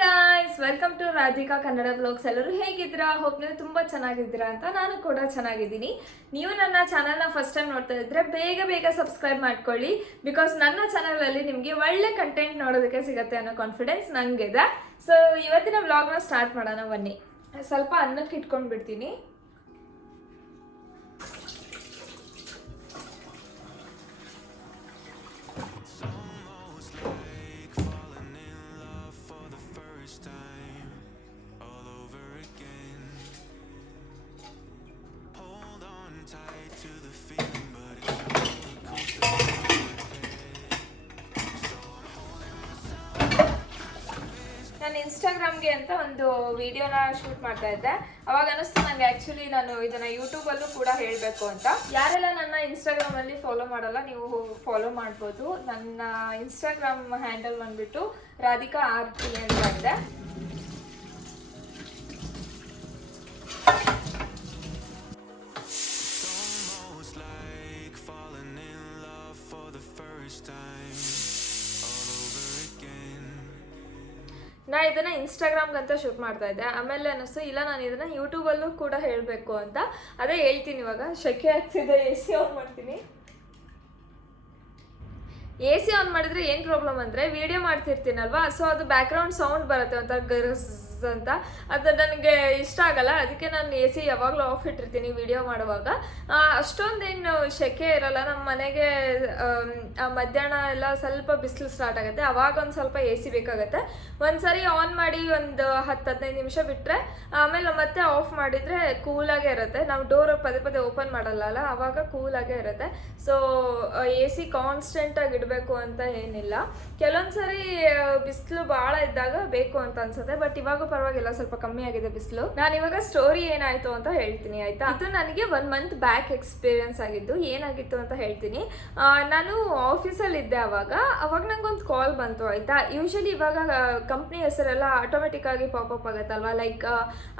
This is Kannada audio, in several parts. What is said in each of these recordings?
Guys, welcome to Radhika Kannada blogs. ಎಲ್ಲರೂ ಹೇಗಿದ್ದೀರಾ? ಹೋಪ್ ನೀವು ತುಂಬ ಚೆನ್ನಾಗಿದ್ದೀರಾ ಅಂತ ನಾನು ಕೂಡ ಚೆನ್ನಾಗಿದ್ದೀನಿ. ನೀವು ನನ್ನ ಚಾನಲ್ನ ಫಸ್ಟ್ ಟೈಮ್ ನೋಡ್ತಾ ಇದ್ರೆ ಬೇಗ ಸಬ್ಸ್ಕ್ರೈಬ್ ಮಾಡ್ಕೊಳ್ಳಿ. ಬಿಕಾಸ್ ನನ್ನ ಚಾನಲಲ್ಲಿ ನಿಮಗೆ ಒಳ್ಳೆ ಕಂಟೆಂಟ್ ನೋಡೋದಕ್ಕೆ ಸಿಗುತ್ತೆ ಅನ್ನೋ ಕಾನ್ಫಿಡೆನ್ಸ್ ನನಗಿದೆ. ಸೊ ಇವತ್ತಿನ ವ್ಲಾಗ್ನ ಸ್ಟಾರ್ಟ್ ಮಾಡೋಣ ಬನ್ನಿ. ಸ್ವಲ್ಪ ಅನ್ನಕ್ಕೆ ಇಟ್ಕೊಂಡು ಬಿಡ್ತೀನಿ. ನಾನು ಇನ್ಸ್ಟಾಗ್ರಾಮ್ಗೆ ಅಂತ ಒಂದು ವಿಡಿಯೋನ ಶೂಟ್ ಮಾಡ್ತಾ ಇದ್ದೆ. ಅವಾಗ ಅನಿಸ್ತು ನನಗೆ ಆ್ಯಕ್ಚುಲಿ ನಾನು ಇದನ್ನು ಯೂಟ್ಯೂಬಲ್ಲೂ ಕೂಡ ಹೇಳಬೇಕು ಅಂತ. ಯಾರೆಲ್ಲ ನನ್ನ ಇನ್ಸ್ಟಾಗ್ರಾಮಲ್ಲಿ ಫಾಲೋ ಮಾಡಲ್ಲ, ನೀವು ಫಾಲೋ ಮಾಡ್ಬೋದು. ನನ್ನ ಇನ್ಸ್ಟಾಗ್ರಾಮ್ ಹ್ಯಾಂಡಲ್ ಬಂದ್ಬಿಟ್ಟು ರಾಧಿಕಾ RT ಅಂತ ಇದೆ. ನಾ ಇದನ್ನು ಇನ್ಸ್ಟಾಗ್ರಾಮ್ಗಂತ ಶೂಟ್ ಮಾಡ್ತಾ ಇದ್ದೆ. ಆಮೇಲೆ ಅನ್ನಿಸ್ತು ಇಲ್ಲ, ನಾನು ಇದನ್ನು ಯೂಟ್ಯೂಬಲ್ಲೂ ಕೂಡ ಹೇಳಬೇಕು ಅಂತ. ಅದೇ ಹೇಳ್ತೀನಿ. ಇವಾಗ ಶೆಕೆ ಆಗ್ತಿದೆ, AC ಆನ್ ಮಾಡ್ತೀನಿ. AC ಆನ್ ಮಾಡಿದ್ರೆ ಏನು ಪ್ರಾಬ್ಲಮ್ ಅಂದರೆ, ವಿಡಿಯೋ ಮಾಡ್ತಿರ್ತೀನಲ್ವಾ, ಸೊ ಅದು ಬ್ಯಾಕ್ಗ್ರೌಂಡ್ ಸೌಂಡ್ ಬರುತ್ತೆ ಅಂತ ಗರ್ಸ್ ಅಂತ. ಅದು ನನಗೆ ಇಷ್ಟ ಆಗಲ್ಲ. ಅದಕ್ಕೆ ನಾನು AC ಯಾವಾಗಲೂ ಆಫ್ ಇಟ್ಟಿರ್ತೀನಿ ವಿಡಿಯೋ ಮಾಡುವಾಗ. ಅಷ್ಟೊಂದೇನು ಶೆಕೆ ಇರಲ್ಲ. ನಮ್ಮ ಮನೆಗೆ ಮಧ್ಯಾಹ್ನ ಎಲ್ಲ ಸ್ವಲ್ಪ ಬಿಸಿಲು ಸ್ಟಾರ್ಟ್ ಆಗುತ್ತೆ, ಅವಾಗ ಒಂದು ಸ್ವಲ್ಪ AC ಬೇಕಾಗುತ್ತೆ. ಒಂದ್ಸರಿ ಆನ್ ಮಾಡಿ ಒಂದು 10-15 ನಿಮಿಷ ಬಿಟ್ಟರೆ ಆಮೇಲೆ ಮತ್ತೆ ಆಫ್ ಮಾಡಿದರೆ ಕೂಲಾಗೇ ಇರುತ್ತೆ. ನಾವು ಡೋರ್ ಪದೇ ಓಪನ್ ಮಾಡಲ್ಲ, ಆವಾಗ ಕೂಲಾಗೇ ಇರುತ್ತೆ. ಸೊ AC ಕಾನ್ಸ್ಟೆಂಟಾಗಿ ಇಡಬೇಕು ಅಂತ ಏನಿಲ್ಲ. ಕೆಲವೊಂದ್ಸರಿ ಬಿಸಿಲು ಭಾಳ ಇದ್ದಾಗ ಬೇಕು ಅಂತ ಅನ್ಸುತ್ತೆ. ಬಟ್ ಇವಾಗ ಪರವಾಗಿಲ್ಲ, ಸ್ವಲ್ಪ ಕಮ್ಮಿ ಆಗಿದೆ ಬಿಸಿಲು. ನಾನು ಇವಾಗ ಸ್ಟೋರಿ ಏನಾಯ್ತು ಅಂತ ಹೇಳ್ತೀನಿ, ಆಯ್ತಾ? ಇದು ನನಗೆ 1 ಮಂತ್ ಬ್ಯಾಕ್ ಎಕ್ಸ್ಪೀರಿಯನ್ಸ್ ಆಗಿದ್ದು. ಏನಾಗಿತ್ತು ಅಂತ ಹೇಳ್ತೀನಿ. ನಾನು ಆಫೀಸಲ್ಲಿ ಇದ್ದೆ. ಅವಾಗ ನಂಗೊಂದು ಕಾಲ್ ಬಂತು, ಆಯ್ತಾ? ಯೂಶಲಿ ಇವಾಗ ಕಂಪ್ನಿ ಹೆಸರೆಲ್ಲ ಆಟೋಮೆಟಿಕ್ ಆಗಿ ಪಾಪಪ್ ಆಗುತ್ತಲ್ವಾ, ಲೈಕ್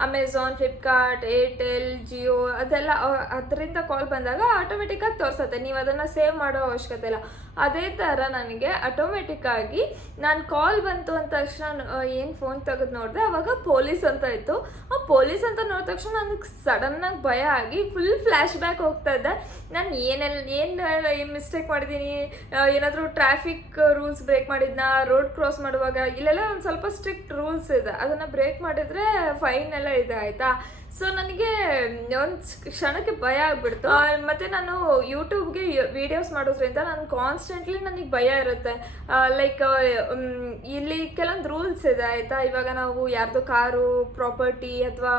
ಅಮೆಝಾನ್, ಫ್ಲಿಪ್ಕಾರ್ಟ್, ಏರ್ಟೆಲ್, ಜಿಯೋ, ಅದೆಲ್ಲ ಅದರಿಂದ ಕಾಲ್ ಬಂದಾಗ ಆಟೋಮೆಟಿಕ್ ಆಗಿ ತೋರಿಸುತ್ತೆ. ನೀವು ಅದನ್ನು ಸೇವ್ ಮಾಡೋ ಅವಶ್ಯಕತೆ ಇಲ್ಲ. ಅದೇ ಥರ ನನಗೆ ಆಟೋಮೆಟಿಕ್ ಆಗಿ ನಾನು ಕಾಲ್ ಬಂತು ಅಂದ ತಕ್ಷಣ ಏನು ಫೋನ್ ತೆಗೆದು ನೋಡಿದೆ, ಅವಾಗ ಪೊಲೀಸ್ ಅಂತ ಇತ್ತು. ಆ ಪೊಲೀಸ್ ಅಂತ ನೋಡಿದ ತಕ್ಷಣ ನನಗೆ ಸಡನ್ನಾಗಿ ಭಯ ಆಗಿ ಫುಲ್ ಫ್ಲ್ಯಾಶ್ ಬ್ಯಾಕ್ ಹೋಗ್ತಾ ಇದ್ದೆ. ನಾನು ಏನು ಮಿಸ್ಟೇಕ್ ಮಾಡಿದ್ದೀನಿ, ಏನಾದರೂ ಟ್ರಾಫಿಕ್ ರೂಲ್ಸ್ ಬ್ರೇಕ್ ಮಾಡಿದ್ನಾ, ರೋಡ್ ಕ್ರಾಸ್ ಮಾಡುವಾಗ ಇಲ್ಲೆಲ್ಲ ಒಂದು ಸ್ವಲ್ಪ ಸ್ಟ್ರಿಕ್ಟ್ ರೂಲ್ಸ್ ಇದೆ, ಅದನ್ನು ಬ್ರೇಕ್ ಮಾಡಿದರೆ ಫೈನ್ ಎಲ್ಲ ಇದೆ, ಆಯಿತಾ? ಸೊ ನನಗೆ ಒಂದು ಕ್ಷಣಕ್ಕೆ ಭಯ ಆಗ್ಬಿಡ್ತು. ಮತ್ತು ನಾನು ಯೂಟ್ಯೂಬ್ಗೆ ವೀಡಿಯೋಸ್ ಮಾಡೋದ್ರಿಂದ ನಾನು ಕಾನ್ಸ್ಟೆಂಟ್ಲಿ ನನಗೆ ಭಯ ಇರುತ್ತೆ. ಲೈಕ್ ಇಲ್ಲಿ ಕೆಲವೊಂದು ರೂಲ್ಸ್ ಇದೆ, ಆಯಿತಾ? ಇವಾಗ ನಾವು ಯಾರ್ದು ಕಾರು, ಪ್ರಾಪರ್ಟಿ ಅಥವಾ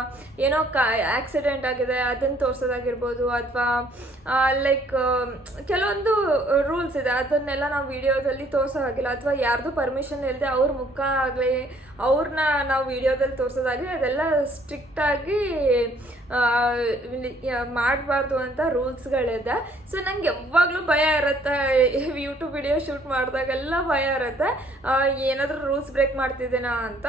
ಏನೋ ಆಕ್ಸಿಡೆಂಟ್ ಆಗಿದೆ ಅದನ್ನು ತೋರಿಸೋದಾಗಿರ್ಬೋದು, ಅಥವಾ ಲೈಕ್ ಕೆಲವೊಂದು ರೂಲ್ಸ್ ಇದೆ, ಅದನ್ನೆಲ್ಲ ನಾವು ವಿಡಿಯೋದಲ್ಲಿ ತೋರಿಸೋ ಹಾಗಿಲ್ಲ. ಅಥವಾ ಯಾರ್ದು ಪರ್ಮಿಷನ್ ಇಲ್ಲದೆ ಅವ್ರ ಮುಖ ಆಗಲಿ ಅವ್ರನ್ನ ನಾವು ವಿಡಿಯೋದಲ್ಲಿ ತೋರಿಸೋದಾಗಲಿ ಅದೆಲ್ಲ ಸ್ಟ್ರಿಕ್ಟಾಗಿ ಮಾಡಬಾರ್ದು ಅಂತ ರೂಲ್ಸ್ಗಳಿದೆ. ಸೊ ನಂಗೆ ಯಾವಾಗಲೂ ಭಯ ಇರುತ್ತೆ. ಯೂಟ್ಯೂಬ್ ವಿಡಿಯೋ ಶೂಟ್ ಮಾಡಿದಾಗೆಲ್ಲ ಭಯ ಇರುತ್ತೆ, ಏನಾದರೂ ರೂಲ್ಸ್ ಬ್ರೇಕ್ ಮಾಡ್ತಿದ್ದೀನಾ ಅಂತ.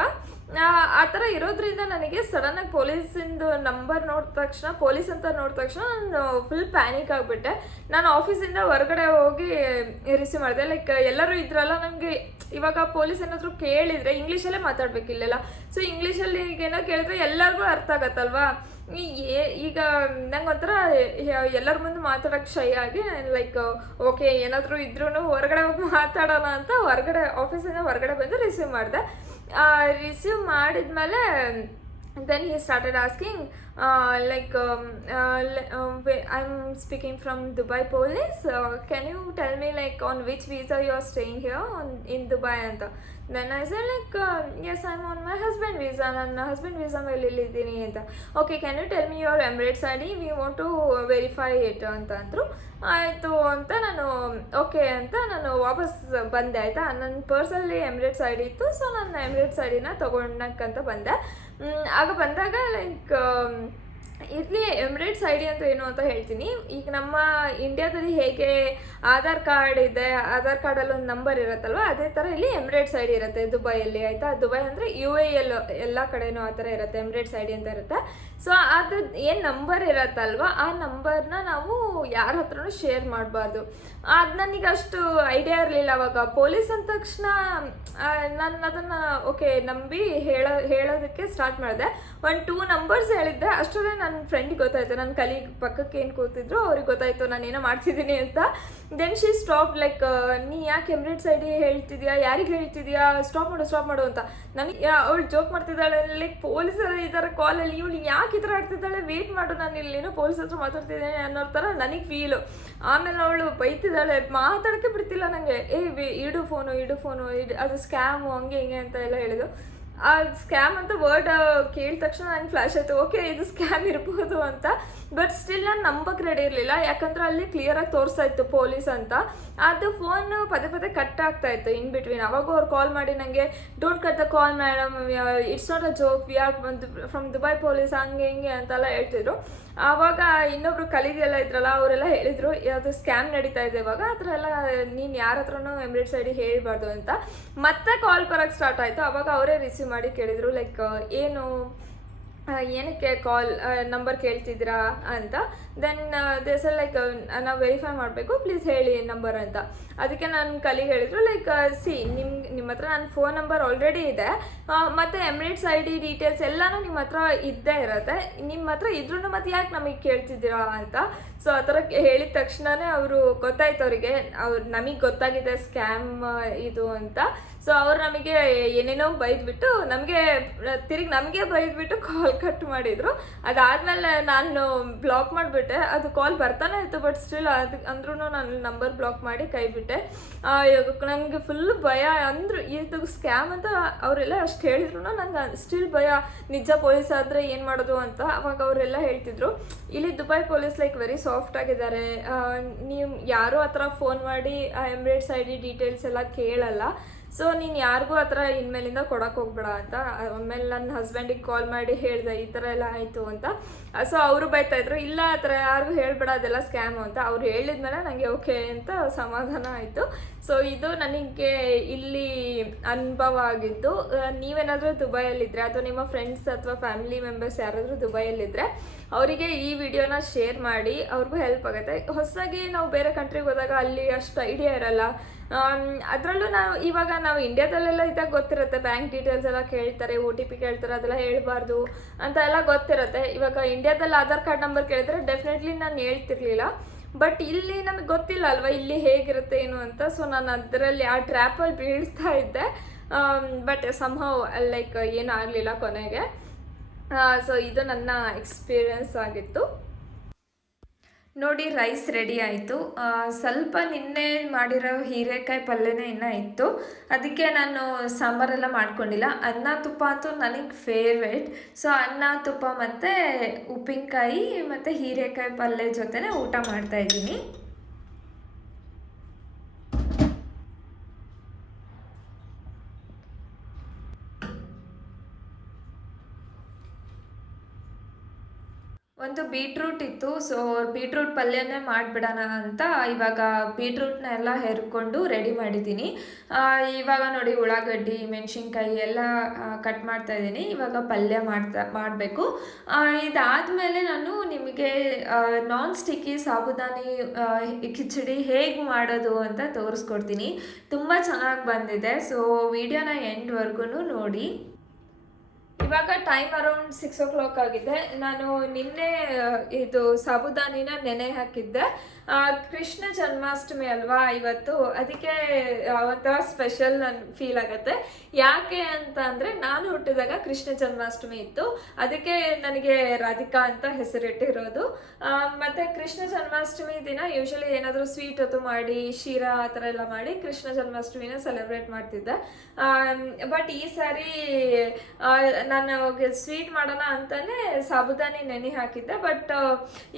ಆ ಥರ ಇರೋದ್ರಿಂದ ನನಗೆ ಸಡನ್ನಾಗಿ ಪೊಲೀಸಿಂದು ನಂಬರ್ ನೋಡಿದ ತಕ್ಷಣ, ಪೊಲೀಸ್ ಅಂತ ನೋಡಿದ ತಕ್ಷಣ ನಾನು ಫುಲ್ ಪ್ಯಾನಿಕ್ ಆಗಿಬಿಟ್ಟೆ. ನಾನು ಆಫೀಸಿಂದ ಹೊರಗಡೆ ಹೋಗಿ ರಿಸೀವ್ ಮಾಡಿದೆ. ಲೈಕ್ ಎಲ್ಲರೂ ಇದ್ರಲ್ಲ, ನನಗೆ ಇವಾಗ ಪೊಲೀಸ್ ಏನಾದರೂ ಕೇಳಿದರೆ ಇಂಗ್ಲೀಷಲ್ಲೇ ಮಾತಾಡಬೇಕಿಲ್ಲೆಲ್ಲ. ಸೊ ಇಂಗ್ಲೀಷಲ್ಲಿ ಏನೋ ಕೇಳಿದ್ರೆ ಎಲ್ಲರಿಗೂ ಅರ್ಥ ಆಗತ್ತಲ್ವಾ. ಈಗ ನಂಗೆ ಒಂಥರ ಎಲ್ಲರ ಮುಂದೆ ಮಾತಾಡೋಕ್ಕೆ ಶೈ ಆಗಿ, ಲೈಕ್ ಓಕೆ ಏನಾದರೂ ಇದ್ರೂ ಹೊರಗಡೆ ಹೋಗಿ ಮಾತಾಡೋಣ ಅಂತ ಆಫೀಸಿಂದ ಹೊರಗಡೆ ಬಂದು ರಿಸೀವ್ ಮಾಡಿದೆ. ರಿಸೀವ್ ಮಾಡಿದ್ಮೇಲೆ then he started asking I'm speaking from Dubai police, can you tell me like on which visa you are staying here in Dubai anta. Then I said like yes, I'm on my husband visa, ನನ್ನ husband visa ಮೇಲೆ ಇಲ್ಲಿದ್ದೀನಿ ಅಂತ. Okay, can you tell me your Emirates ID, we want to verify it ಅಂತ ಅಂದರು. ಆಯಿತು ಅಂತ ನಾನು ಓಕೆ ಅಂತ ನಾನು ವಾಪಸ್ ಬಂದೆ, ಆಯಿತಾ? ನನ್ನ ಪರ್ಸಲ್ಲಿ ಎಮಿರೇಟ್ಸ್ ID ಇತ್ತು. ಸೊ ನನ್ನ ಎಮಿರೇಟ್ಸ್ IDನ ತೊಗೊಳಕ್ಕಂತ ಬಂದೆ. ಆಗ ಬಂದಾಗ ಲೈಕ್ ಇಲ್ಲಿ ಎಮಿರೇಟ್ಸ್ ಐ ಡಿ ಅಂತ ಏನು ಅಂತ ಹೇಳ್ತೀನಿ. ಈಗ ನಮ್ಮ ಇಂಡಿಯಾದಲ್ಲಿ ಹೇಗೆ ಆಧಾರ್ ಕಾರ್ಡ್ ಇದೆ, ಆಧಾರ್ ಕಾರ್ಡಲ್ಲಿ ಒಂದು ನಂಬರ್ ಇರುತ್ತಲ್ವ, ಅದೇ ಥರ ಇಲ್ಲಿ ಎಮಿರೇಟ್ಸ್ ಐ ಡಿ ಇರುತ್ತೆ ದುಬೈಯಲ್ಲಿ, ಆಯಿತಾ. ದುಬೈ ಅಂದರೆ UAE ಎಲ್ಲ ಕಡೆನೂ ಆ ಥರ ಇರುತ್ತೆ, ಎಮಿರೇಟ್ಸ್ ಐ ಡಿ ಅಂತ ಇರುತ್ತೆ. ಸೊ ಅದು ಏನು ನಂಬರ್ ಇರತ್ತಲ್ವ, ಆ ನಂಬರ್ನ ನಾವು ಯಾರ ಹತ್ರನೂ ಶೇರ್ ಮಾಡಬಾರ್ದು. ಅದು ನನಗೆ ಅಷ್ಟು ಐಡಿಯಾ ಇರಲಿಲ್ಲ ಅವಾಗ. ಪೊಲೀಸ್ ಅಂದ ತಕ್ಷಣ ನಾನು ಅದನ್ನು ಓಕೆ ನಂಬಿ ಹೇಳೋದಕ್ಕೆ ಸ್ಟಾರ್ಟ್ ಮಾಡಿದೆ. 1-2 ನಂಬರ್ಸ್ ಹೇಳಿದ್ದೆ. ಅಷ್ಟರಲ್ಲೇ ನನ್ನ ಫ್ರೆಂಡಿಗೆ ಗೊತ್ತಾಯಿತು, ನನ್ನ ಕಲೀಗ್ ಪಕ್ಕಕ್ಕೆ ಏನು ಕೂತಿದ್ರು ಅವ್ರಿಗೆ ಗೊತ್ತಾಯಿತು ನಾನು ಏನೋ ಮಾಡ್ತಿದ್ದೀನಿ ಅಂತ. ದೆನ್ ಶಿ ಸ್ಟಾಪ್, ಲೈಕ್ ನೀ ಯಾಕೆ ಎಮಿರೇಟ್ಸ್ ಐ ಡಿ ಹೇಳ್ತಿದ್ಯಾ, ಯಾರಿಗೆ ಹೇಳ್ತಿದ್ಯಾ, ಸ್ಟಾಪ್ ಮಾಡು ಅಂತ. ನನಗೆ ಅವಳು ಜೋಕ್ ಮಾಡ್ತಿದ್ದಾಳೆ, ಲೈಕ್ ಪೊಲೀಸರು ಈ ಥರ ಕಾಲಲ್ಲಿ ಇವಳು ಯಾಕೆ ಈ ಥರ ಆಡ್ತಿದ್ದಾಳೆ, ವೇಟ್ ಮಾಡು ನಾನು ಇಲ್ಲೇನೋ ಪೊಲೀಸ್ ಹತ್ರ ಮಾತಾಡ್ತಿದ್ದೇನೆ ಅನ್ನೋ ಥರ ನನಗೆ ಫೀಲು. ಆಮೇಲೆ ಅವಳು ಬೈತಿದ್ದಾಳೆ, ಮಾತಾಡೋಕ್ಕೆ ಬಿಡ್ತಿಲ್ಲ ನನಗೆ. ಇಡು ಫೋನು ಅದು ಸ್ಕ್ಯಾಮು ಹಂಗೆ ಹಿಂಗೆ ಅಂತ ಎಲ್ಲ ಹೇಳಿದ್ರು. ಆ ಸ್ಕ್ಯಾಮ್ ಅಂತ ವರ್ಡ್ ಕೇಳಿದ ತಕ್ಷಣ ನನಗೆ ಫ್ಲ್ಯಾಶ್ ಆಯಿತು, ಓಕೆ ಇದು ಸ್ಕ್ಯಾಮ್ ಇರ್ಬೋದು ಅಂತ. ಬಟ್ ಸ್ಟಿಲ್ ನಾನು ನಂಬಕ್ಕೆ ರೆಡಿ ಇರಲಿಲ್ಲ, ಯಾಕಂದರೆ ಅಲ್ಲಿ ಕ್ಲಿಯರಾಗಿ ತೋರಿಸ್ತಾ ಇತ್ತು ಪೊಲೀಸ್ ಅಂತ. ಅದು ಫೋನ್ ಪದೇ ಕಟ್ ಆಗ್ತಾ ಇತ್ತು ಇನ್ ಬಿಟ್ವೀನ್. ಅವಾಗೂ ಅವ್ರು ಕಾಲ್ ಮಾಡಿ ನನಗೆ, don't cut the call madam, it's not a joke, we are from Dubai police, ಹಂಗೆ ಹಿಂಗೆ ಅಂತೆಲ್ಲ ಹೇಳ್ತಿದ್ರು. ಆವಾಗ ಇನ್ನೊಬ್ರು ಕಲೀಗೆಲ್ಲ ಇದ್ರಲ್ಲ, ಅವರೆಲ್ಲ ಹೇಳಿದರು ಅದು ಸ್ಕ್ಯಾಮ್ ನಡೀತಾ ಇದೆ ಇವಾಗ, ಆ ಥರ ಎಲ್ಲ ನೀನು ಯಾರ ಹತ್ರನೂ ಎಮಿರೇಟ್ಸ್ ಐ ಡಿ ಹೇಳ್ಬಾರ್ದು ಅಂತ. ಮತ್ತೆ ಕಾಲ್ ಬರೋಕ್ಕೆ ಸ್ಟಾರ್ಟ್ ಆಯಿತು. ಅವಾಗ ಅವರೇ ರಿಸೀವ್ ಮಾಡಿ ಕೇಳಿದರು, ಲೈಕ್ ಏನಕ್ಕೆ ಕಾಲ್ ನಂಬರ್ ಕೇಳ್ತಿದ್ದೀರಾ ಅಂತ. ದೆನ್ ದೇಸ್ ಲೈಕ್ ನಾವು ವೆರಿಫೈ ಮಾಡಬೇಕು, ಪ್ಲೀಸ್ ಹೇಳಿ ನಂಬರ್ ಅಂತ. ಅದಕ್ಕೆ ನನ್ನ ಕಲೀಗ್ ಹೇಳಿದ್ರು, ಲೈಕ್ ನಿಮ್ಮ ಹತ್ರ ನನ್ನ ಫೋನ್ ನಂಬರ್ ಆಲ್ರೆಡಿ ಇದೆ, ಮತ್ತು ಎಮಿರೇಟ್ಸ್ ಐ ಡಿ ಡೀಟೇಲ್ಸ್ ಎಲ್ಲನೂ ನಿಮ್ಮ ಹತ್ರ ಇದ್ದೇ ಇರುತ್ತೆ, ನಿಮ್ಮ ಹತ್ರ ಇದ್ರೂ ಮತ್ತೆ ಯಾಕೆ ನಮಗೆ ಕೇಳ್ತಿದ್ದೀರಾ ಅಂತ. ಸೊ ಆ ಥರ ಹೇಳಿದ ತಕ್ಷಣವೇ ಅವರು ಗೊತ್ತಾಯ್ತು ಅವರಿಗೆ, ನಮಗೆ ಗೊತ್ತಾಗಿದೆ ಸ್ಕ್ಯಾಮ್ ಇದು ಅಂತ. ಸೊ ಅವ್ರು ನಮಗೆ ಏನೇನೋ ಬೈದ್ಬಿಟ್ಟು ನಮಗೆ ಬೈದ್ಬಿಟ್ಟು ಕಾಲ್ ಕಟ್ ಮಾಡಿದರು. ಅದಾದಮೇಲೆ ನಾನು ಬ್ಲಾಕ್ ಮಾಡಿಬಿಟ್ಟೆ. ಅದು ಕಾಲ್ ಬರ್ತಾನೆ ಇತ್ತು, ಬಟ್ ಸ್ಟಿಲ್ ಅಂದ್ರೂ ನಾನು ನಂಬರ್ ಬ್ಲಾಕ್ ಮಾಡಿ ಕೈ ಬಿಟ್ಟೆ. ನನಗೆ ಫುಲ್ ಭಯ, ಅಂದರು ಇದು ಸ್ಕ್ಯಾಮ್ ಅಂತ ಅವರೆಲ್ಲ ಅಷ್ಟು ಹೇಳಿದ್ರು, ನಂಗೆ ಸ್ಟಿಲ್ ಭಯ, ನಿಜ ಪೊಲೀಸ್ ಆದರೆ ಏನು ಮಾಡೋದು ಅಂತ. ಅವಾಗ ಅವರೆಲ್ಲ ಹೇಳ್ತಿದ್ರು, ಇಲ್ಲಿ Dubai police like very soft ಆಗಿದ್ದಾರೆ, ನೀವು ಯಾರೂ ಆ ಥರ ಫೋನ್ ಮಾಡಿ ಎಮಿರೇಟ್ಸ್ ಐ ಡಿ ಡೀಟೇಲ್ಸ್ ಎಲ್ಲ ಕೇಳಲ್ಲ, ಸೊ ನೀನು ಯಾರಿಗೂ ಆ ಥರ ಇನ್ಮೇಲಿಂದ ಕೊಡೋಕೆ ಹೋಗ್ಬೇಡ ಅಂತ. ಆಮೇಲೆ ನನ್ನ ಹಸ್ಬೆಂಡಿಗೆ ಕಾಲ್ ಮಾಡಿ ಹೇಳಿದೆ ಈ ಥರ ಎಲ್ಲ ಆಯಿತು ಅಂತ. ಸೊ ಅವರು ಬೈತಾಯಿದ್ರು, ಇಲ್ಲ ಆ ಥರ ಯಾರಿಗೂ ಹೇಳ್ಬೇಡ, ಅದೆಲ್ಲ ಸ್ಕ್ಯಾಮು ಅಂತ. ಅವ್ರು ಹೇಳಿದ್ಮೇಲೆ ನನಗೆ ಓಕೆ ಅಂತ ಸಮಾಧಾನ ಆಯಿತು. ಸೊ ಇದು ನನಗೆ ಇಲ್ಲಿ ಅನುಭವ ಆಗಿದ್ದು. ನೀವೇನಾದರೂ ದುಬೈಯಲ್ಲಿದ್ದರೆ ಅಥವಾ ನಿಮ್ಮ ಫ್ರೆಂಡ್ಸ್ ಅಥವಾ ಫ್ಯಾಮಿಲಿ ಮೆಂಬರ್ಸ್ ಯಾರಾದರೂ ದುಬೈಯಲ್ಲಿದ್ದರೆ ಅವರಿಗೆ ಈ ವಿಡಿಯೋನ ಶೇರ್ ಮಾಡಿ, ಅವ್ರಿಗೂ ಹೆಲ್ಪ್ ಆಗುತ್ತೆ. ಹೊಸದಾಗಿ ನಾವು ಬೇರೆ ಕಂಟ್ರಿಗೆ ಹೋದಾಗ ಅಲ್ಲಿ ಅಷ್ಟು ಐಡಿಯಾ ಇರಲ್ಲ. ಅದರಲ್ಲೂ ನಾವು ಇಂಡಿಯಾದಲ್ಲೆಲ್ಲ ಇದ್ದಾಗ ಗೊತ್ತಿರುತ್ತೆ, ಬ್ಯಾಂಕ್ ಡೀಟೇಲ್ಸ್ ಎಲ್ಲ ಕೇಳ್ತಾರೆ, OTP ಕೇಳ್ತಾರೆ, ಅದೆಲ್ಲ ಹೇಳ್ಬಾರ್ದು ಅಂತ ಎಲ್ಲ ಗೊತ್ತಿರುತ್ತೆ. ಇವಾಗ ಇಂಡಿಯಾದಲ್ಲಿ ಆಧಾರ್ ಕಾರ್ಡ್ ನಂಬರ್ ಕೇಳಿದ್ರೆ ಡೆಫಿನೆಟ್ಲಿ ನಾನು ಹೇಳ್ತಿರ್ಲಿಲ್ಲ. ಬಟ್ ಇಲ್ಲಿ ನಮಗೆ ಗೊತ್ತಿಲ್ಲ ಅಲ್ವಾ ಇಲ್ಲಿ ಹೇಗಿರುತ್ತೆ ಏನು ಅಂತ. ಸೊ ನಾನು ಅದರಲ್ಲಿ ಆ ಟ್ರ್ಯಾಪಲ್ಲಿ ಬೀಳ್ತಾ ಇದ್ದೆ. ಬಟ್ ಸಂಹೌ ಲೈಕ್ ಏನೂ ಆಗಲಿಲ್ಲ ಕೊನೆಗೆ. ಸೊ ಇದು ನನ್ನ ಎಕ್ಸ್ಪೀರಿಯನ್ಸ್ ಆಗಿತ್ತು. ನೋಡಿ, ರೈಸ್ ರೆಡಿ ಆಯಿತು. ಸ್ವಲ್ಪ ನಿನ್ನೆ ಮಾಡಿರೋ ಹೀರೆಕಾಯಿ ಪಲ್ಯನೇ ಇನ್ನೂ ಇತ್ತು, ಅದಕ್ಕೆ ನಾನು ಸಾಂಬಾರೆಲ್ಲ ಮಾಡ್ಕೊಂಡಿಲ್ಲ. ಅನ್ನ ತುಪ್ಪ ಅಂತೂ ನನಗೆ ಫೇವ್ರೇಟ್. ಸೊ ಅನ್ನ ತುಪ್ಪ ಮತ್ತು ಉಪ್ಪಿನಕಾಯಿ ಮತ್ತು ಹೀರೆಕಾಯಿ ಪಲ್ಯ ಜೊತೆನೇ ಊಟ ಮಾಡ್ತಾಯಿದ್ದೀನಿ. ಒಂದು ಬೀಟ್ರೂಟ್ ಇತ್ತು, ಸೊ ಬೀಟ್ರೂಟ್ ಪಲ್ಯನೇ ಮಾಡಿಬಿಡೋಣ ಅಂತ ಇವಾಗ ಬೀಟ್ರೂಟ್ನ ಎಲ್ಲ ಹೆರ್ಕೊಂಡು ರೆಡಿ ಮಾಡಿದ್ದೀನಿ. ಇವಾಗ ನೋಡಿ ಉಳ್ಳಾಗಡ್ಡಿ ಮೆಣಸಿನ್ಕಾಯಿ ಎಲ್ಲ ಕಟ್ ಮಾಡ್ತಾಯಿದ್ದೀನಿ. ಇವಾಗ ಪಲ್ಯ ಮಾಡಬೇಕು. ಇದಾದಮೇಲೆ ನಾನು ನಿಮಗೆ ನಾನ್ ಸ್ಟಿಕ್ಕಿ ಸಾಬುದಾನಿ ಖಿಚಡಿ ಹೇಗೆ ಮಾಡೋದು ಅಂತ ತೋರಿಸ್ಕೊಡ್ತೀನಿ. ತುಂಬ ಚೆನ್ನಾಗಿ ಬಂದಿದೆ. ಸೊ ವಿಡಿಯೋನ ಎಂಡ್ವರೆಗೂ ನೋಡಿ. ಇವಾಗ ಟೈಮ್ ಅರೌಂಡ್ 6 o'clock ಆಗಿದೆ. ನಾನು ನಿನ್ನೆ ಇದು ಸಾಬುದಾನಿನ ನೆನೆ ಹಾಕಿದ್ದೆ. ಕೃಷ್ಣ ಜನ್ಮಾಷ್ಟಮಿ ಅಲ್ವಾ ಇವತ್ತು, ಅದಕ್ಕೆ ಒಂಥರ ಸ್ಪೆಷಲ್ ಫೀಲ್ ಆಗುತ್ತೆ. ಯಾಕೆ ಅಂತ ಅಂದರೆ ನಾನು ಹುಟ್ಟಿದಾಗ ಕೃಷ್ಣ ಜನ್ಮಾಷ್ಟಮಿ ಇತ್ತು, ಅದಕ್ಕೆ ನನಗೆ ರಾಧಿಕಾ ಅಂತ ಹೆಸರಿಟ್ಟಿರೋದು. ಮತ್ತು ಕೃಷ್ಣ ಜನ್ಮಾಷ್ಟಮಿ ದಿನ ಯೂಶಲಿ ಏನಾದರೂ ಸ್ವೀಟ್ ಅದು ಮಾಡಿ ಶೀರಾ ಆ ಥರ ಎಲ್ಲ ಮಾಡಿ ಕೃಷ್ಣ ಜನ್ಮಾಷ್ಟಮಿನ ಸೆಲೆಬ್ರೇಟ್ ಮಾಡ್ತಿದ್ದೆ. ಬಟ್ ಈ ಸಾರಿ ನಾನು ಸ್ವೀಟ್ ಮಾಡೋಣ ಅಂತಾನೆ ಸಾಬುದಾನಿ ನೆನೆ ಹಾಕಿದ್ದೆ. ಬಟ್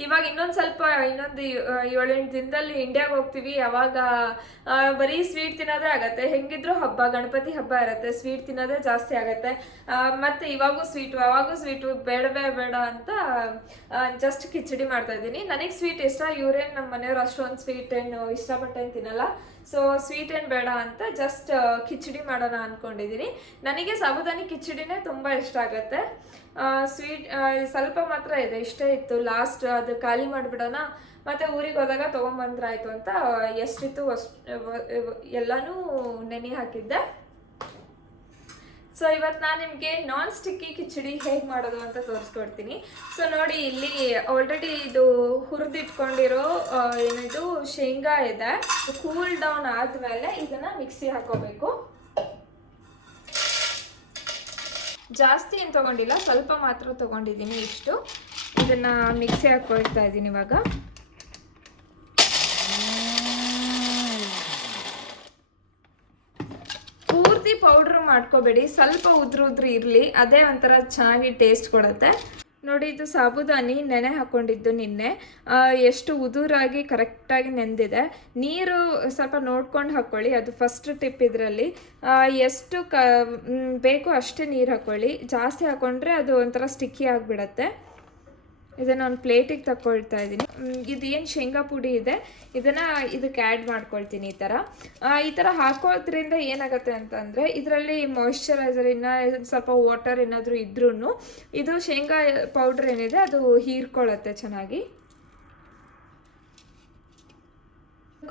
ಇವಾಗ ಇನ್ನೊಂದು 7-8 ದಿನದಲ್ಲಿ ಇಂಡಿಯಾಗೆ ಹೋಗ್ತೀವಿ. ಅವಾಗ ಬರೀ ಸ್ವೀಟ್ ತಿನ್ನೋದೇ ಆಗತ್ತೆ. ಹೆಂಗಿದ್ರು ಹಬ್ಬ, ಗಣಪತಿ ಹಬ್ಬ ಇರುತ್ತೆ, ಸ್ವೀಟ್ ತಿನ್ನೋದೇ ಜಾಸ್ತಿ ಆಗತ್ತೆ. ಮತ್ತೆ ಇವಾಗೂ ಸ್ವೀಟು ಬೇಡವೇ ಬೇಡ ಅಂತ ಜಸ್ಟ್ ಕಿಚಡಿ ಮಾಡ್ತಾ ಇದ್ದೀನಿ. ನನಗೆ ಸ್ವೀಟ್ ಇಷ್ಟ, ಇವ್ರೇನು ನಮ್ಮ ಮನೆಯವ್ರು ಅಷ್ಟೊಂದು ಸ್ವೀಟ್ ಏನು ಇಷ್ಟಪಟ್ಟೇನು ತಿನ್ನಲ್ಲ. ಸೊ ಸ್ವೀಟ್ ಏನು ಬೇಡ ಅಂತ ಜಸ್ಟ್ ಕಿಚಡಿ ಮಾಡೋಣ ಅಂದ್ಕೊಂಡಿದ್ದೀನಿ. ನನಗೆ ಸಾಬುದಾನಿ ಕಿಚಡಿನೇ ತುಂಬ ಇಷ್ಟ ಆಗುತ್ತೆ. ಸ್ವೀಟ್ ಸ್ವಲ್ಪ ಮಾತ್ರ ಇದೆ, ಇಷ್ಟೇ ಇತ್ತು. ಲಾಸ್ಟ್ ಅದು ಖಾಲಿ ಮಾಡಿಬಿಡೋಣ, ಮತ್ತು ಊರಿಗೆ ಹೋದಾಗ ತೊಗೊಂಬಂದ್ರಾಯ್ತು ಅಂತ ಎಷ್ಟಿತ್ತು ಎಲ್ಲನೂ ನೆನೆ ಹಾಕಿದ್ದೆ. ಸೊ ಇವತ್ತು ನಾನು ನಿಮಗೆ ನಾನ್ ಸ್ಟಿಕ್ಕಿ ಕಿಚಡಿ ಹೇಗೆ ಮಾಡೋದು ಅಂತ ತೋರಿಸ್ಕೊಡ್ತೀನಿ. ಸೊ ನೋಡಿ, ಇಲ್ಲಿ ಆಲ್ರೆಡಿ ಇದು ಹುರಿದಿಟ್ಕೊಂಡಿರೋ ಏನಿದು ಶೇಂಗಾ ಇದೆ. ಕೂಲ್ ಡೌನ್ ಆದಮೇಲೆ ಇದನ್ನು ಮಿಕ್ಸಿ ಹಾಕೋಬೇಕು. ಜಾಸ್ತಿ ಏನು ತೊಗೊಂಡಿಲ್ಲ, ಸ್ವಲ್ಪ ಮಾತ್ರ ತೊಗೊಂಡಿದ್ದೀನಿ. ಇಷ್ಟು ಇದನ್ನು ಮಿಕ್ಸಿ ಹಾಕ್ಕೊಳ್ತಾ ಇದ್ದೀನಿ ಇವಾಗ. ಪೂರ್ತಿ ಪೌಡ್ರ್ ಮಾಡ್ಕೋಬೇಡಿ, ಸ್ವಲ್ಪ ಉದ್ರಿ ಇರಲಿ, ಅದೇ ಒಂಥರ ಚೆನ್ನಾಗಿ ಟೇಸ್ಟ್ ಕೊಡುತ್ತೆ. ನೋಡಿ, ಇದು ಸಾಬುದಾನಿ ನೆನೆ ಹಾಕ್ಕೊಂಡಿದ್ದು ನಿನ್ನೆ. ಎಷ್ಟು ಉದುರಾಗಿ ಕರೆಕ್ಟಾಗಿ ನೆಂದಿದೆ. ನೀರು ಸ್ವಲ್ಪ ನೋಡ್ಕೊಂಡು ಹಾಕ್ಕೊಳ್ಳಿ, ಅದು ಫಸ್ಟ್ ಟಿಪ್ ಇದರಲ್ಲಿ. ಎಷ್ಟು ಬೇಕು ಅಷ್ಟೇ ನೀರು ಹಾಕ್ಕೊಳ್ಳಿ, ಜಾಸ್ತಿ ಹಾಕ್ಕೊಂಡ್ರೆ ಅದು ಒಂಥರ ಸ್ಟಿಕ್ಕಿ ಆಗಿಬಿಡತ್ತೆ. ಇದನ್ನು ಒಂದು ಪ್ಲೇಟಿಗೆ ತಗೊಳ್ತಾ ಇದ್ದೀನಿ. ಇದು ಏನು ಶೇಂಗಾ ಪುಡಿ ಇದೆ ಇದನ್ನು ಇದಕ್ಕೆ ಆ್ಯಡ್ ಮಾಡ್ಕೊಳ್ತೀನಿ. ಈ ಥರ ಹಾಕೋದ್ರಿಂದ ಏನಾಗುತ್ತೆ ಅಂತಂದರೆ ಇದರಲ್ಲಿ ಮಾಯಿಶ್ಚರೈಸರ್ ಸ್ವಲ್ಪ ವಾಟರ್ ಏನಾದರೂ ಇದ್ರೂ ಇದು ಶೇಂಗಾ ಪೌಡ್ರ್ ಏನಿದೆ ಅದು ಹೀರ್ಕೊಳ್ಳುತ್ತೆ ಚೆನ್ನಾಗಿ.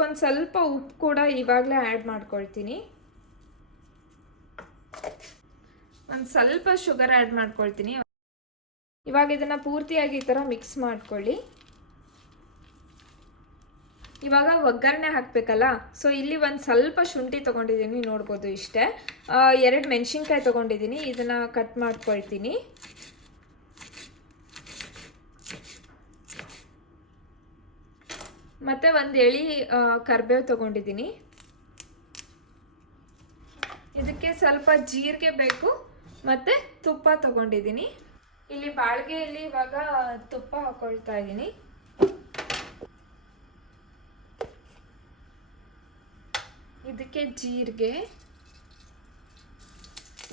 ಒಂದು ಸ್ವಲ್ಪ ಉಪ್ಪು ಕೂಡ ಇವಾಗಲೇ ಆ್ಯಡ್ ಮಾಡ್ಕೊಳ್ತೀನಿ. ಒಂದು ಸ್ವಲ್ಪ ಶುಗರ್ ಆ್ಯಡ್ ಮಾಡ್ಕೊಳ್ತೀನಿ. ಇವಾಗ ಇದನ್ನು ಪೂರ್ತಿಯಾಗಿ ಈ ಥರ ಮಿಕ್ಸ್ ಮಾಡ್ಕೊಳ್ಳಿ. ಇವಾಗ ಒಗ್ಗರಣೆ ಹಾಕಬೇಕಲ್ಲ, ಸೊ ಇಲ್ಲಿ ಒಂದು ಸ್ವಲ್ಪ ಶುಂಠಿ ತೊಗೊಂಡಿದ್ದೀನಿ, ನೋಡ್ಬೋದು ಇಷ್ಟೇ. 2 ಮೆಣಸಿನ್ಕಾಯಿ ತೊಗೊಂಡಿದ್ದೀನಿ, ಇದನ್ನು ಕಟ್ ಮಾಡ್ಕೊಳ್ತೀನಿ. ಮತ್ತು ಒಂದು ಎಳೆ ಕರಿಬೇವು ತೊಗೊಂಡಿದ್ದೀನಿ. ಇದಕ್ಕೆ ಸ್ವಲ್ಪ ಜೀರಿಗೆ ಬೇಕು, ಮತ್ತು ತುಪ್ಪ ತೊಗೊಂಡಿದ್ದೀನಿ. ಇಲ್ಲಿ ಬಾಳ್ಗೆಯಲ್ಲಿ ಇವಾಗ ತುಪ್ಪ ಹಾಕೊಳ್ತಾ ಇದ್ದೀನಿ. ಇದಕ್ಕೆ ಜೀರಿಗೆ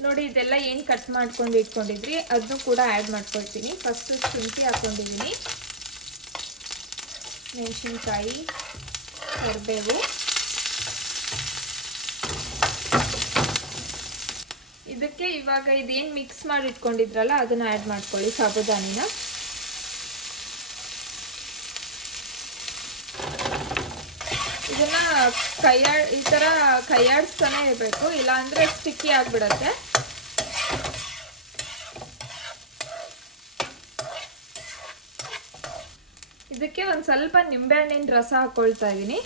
ನೋಡಿ, ಇದೆಲ್ಲ ಏನು ಕಟ್ ಮಾಡ್ಕೊಂಡು ಇಟ್ಕೊಂಡಿದ್ರಿ ಅದನ್ನು ಕೂಡ ಆ್ಯಡ್ ಮಾಡ್ಕೊಳ್ತೀನಿ. ಫಸ್ಟು ಶುಂಠಿ ಹಾಕ್ಕೊಂಡಿದ್ದೀನಿ, ಮೆಣಸಿನ್ಕಾಯಿ, ಕರಿಬೇವು. ಇದಕ್ಕೆ ಇವಾಗ ಇದೇನು ಮಿಕ್ಸ್ ಮಾಡಿ ಇಟ್ಕೊಂಡಿದ್ರಲ್ಲ ಅದನ್ನು ಆ್ಯಡ್ ಮಾಡ್ಕೊಳ್ಳಿ, ಸಾಬುದಾನಿನ. ಇದನ್ನು ಈ ಥರ ಕೈಯಾಡಿಸ್ತಾನೆ ಇರಬೇಕು, ಇಲ್ಲಾಂದರೆ ಸ್ಟಿಕ್ಕಿ ಆಗಿಬಿಡತ್ತೆ. ಇದಕ್ಕೆ ಒಂದು ಸ್ವಲ್ಪ ನಿಂಬೆಹಣ್ಣಿನ ರಸ ಹಾಕ್ಕೊಳ್ತಾ ಇದ್ದೀನಿ.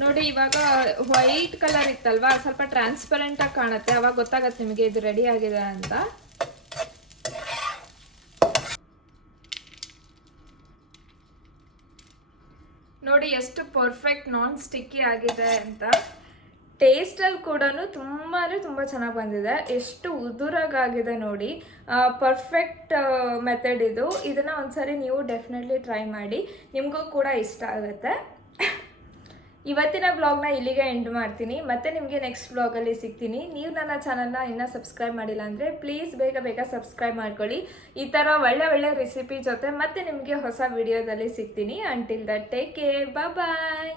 ನೋಡಿ, ಇವಾಗ ವೈಟ್ ಕಲರ್ ಇತ್ತಲ್ವಾ, ಸ್ವಲ್ಪ ಟ್ರಾನ್ಸ್ಪರೆಂಟಾಗಿ ಕಾಣುತ್ತೆ, ಅವಾಗ ಗೊತ್ತಾಗತ್ತೆ ನಿಮಗೆ ಇದು ರೆಡಿ ಆಗಿದೆ ಅಂತ. ನೋಡಿ ಎಷ್ಟು ಪರ್ಫೆಕ್ಟ್ ನಾನ್ ಸ್ಟಿಕ್ಕಿ ಆಗಿದೆ ಅಂತ. ಟೇಸ್ಟಲ್ಲಿ ಕೂಡ ತುಂಬ ಚೆನ್ನಾಗಿ ಬಂದಿದೆ. ಎಷ್ಟು ಉದುರಾಗಿದೆ ನೋಡಿ, ಪರ್ಫೆಕ್ಟ್ ಮೆಥಡ್ ಇದು. ಇದನ್ನು ಒಂದ್ಸರಿ ನೀವು ಡೆಫಿನೆಟ್ಲಿ ಟ್ರೈ ಮಾಡಿ, ನಿಮಗೂ ಕೂಡ ಇಷ್ಟ ಆಗುತ್ತೆ. ಇವತ್ತಿನ ಬ್ಲಾಗ್ನ ಇಲ್ಲಿಗೆ ಎಂಡ್ ಮಾಡ್ತೀನಿ. ಮತ್ತೆ ನಿಮಗೆ ನೆಕ್ಸ್ಟ್ ಬ್ಲಾಗಲ್ಲಿ ಸಿಗ್ತೀನಿ. ನೀವು ನನ್ನ ಚಾನಲ್ನ ಇನ್ನೂ ಸಬ್ಸ್ಕ್ರೈಬ್ ಮಾಡಿಲ್ಲ ಅಂದರೆ ಪ್ಲೀಸ್ ಬೇಗ ಸಬ್ಸ್ಕ್ರೈಬ್ ಮಾಡ್ಕೊಳ್ಳಿ. ಈ ಥರ ಒಳ್ಳೆ ರೆಸಿಪಿ ಜೊತೆ ಮತ್ತೆ ನಿಮಗೆ ಹೊಸ ವಿಡಿಯೋದಲ್ಲಿ ಸಿಗ್ತೀನಿ. Until that take care, bye.